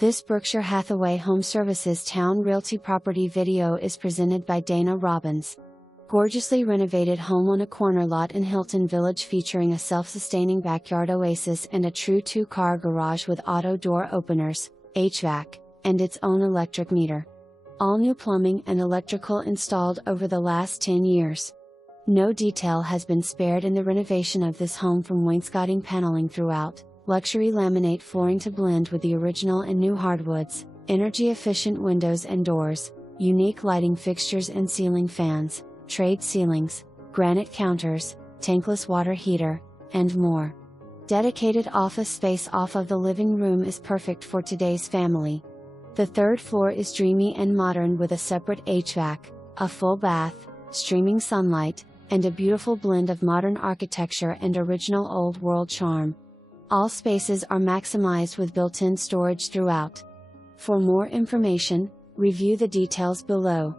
This Berkshire Hathaway HomeServices Towne Realty property video is presented by Dana Robbins. Gorgeously renovated home on a corner lot in Hilton Village featuring a self-sustaining backyard oasis and a true two-car garage with auto door openers, HVAC, and its own electric meter. All new plumbing and electrical installed over the last 10 years. No detail has been spared in the renovation of this home, from wainscoting paneling throughout, luxury laminate flooring to blend with the original and new hardwoods, energy-efficient windows and doors, unique lighting fixtures and ceiling fans, trade ceilings, granite counters, tankless water heater, and more. Dedicated office space off of the living room is perfect for today's family. The third floor is dreamy and modern with a separate HVAC, a full bath, streaming sunlight, and a beautiful blend of modern architecture and original old world charm. All spaces are maximized with built-in storage throughout. For more information, review the details below.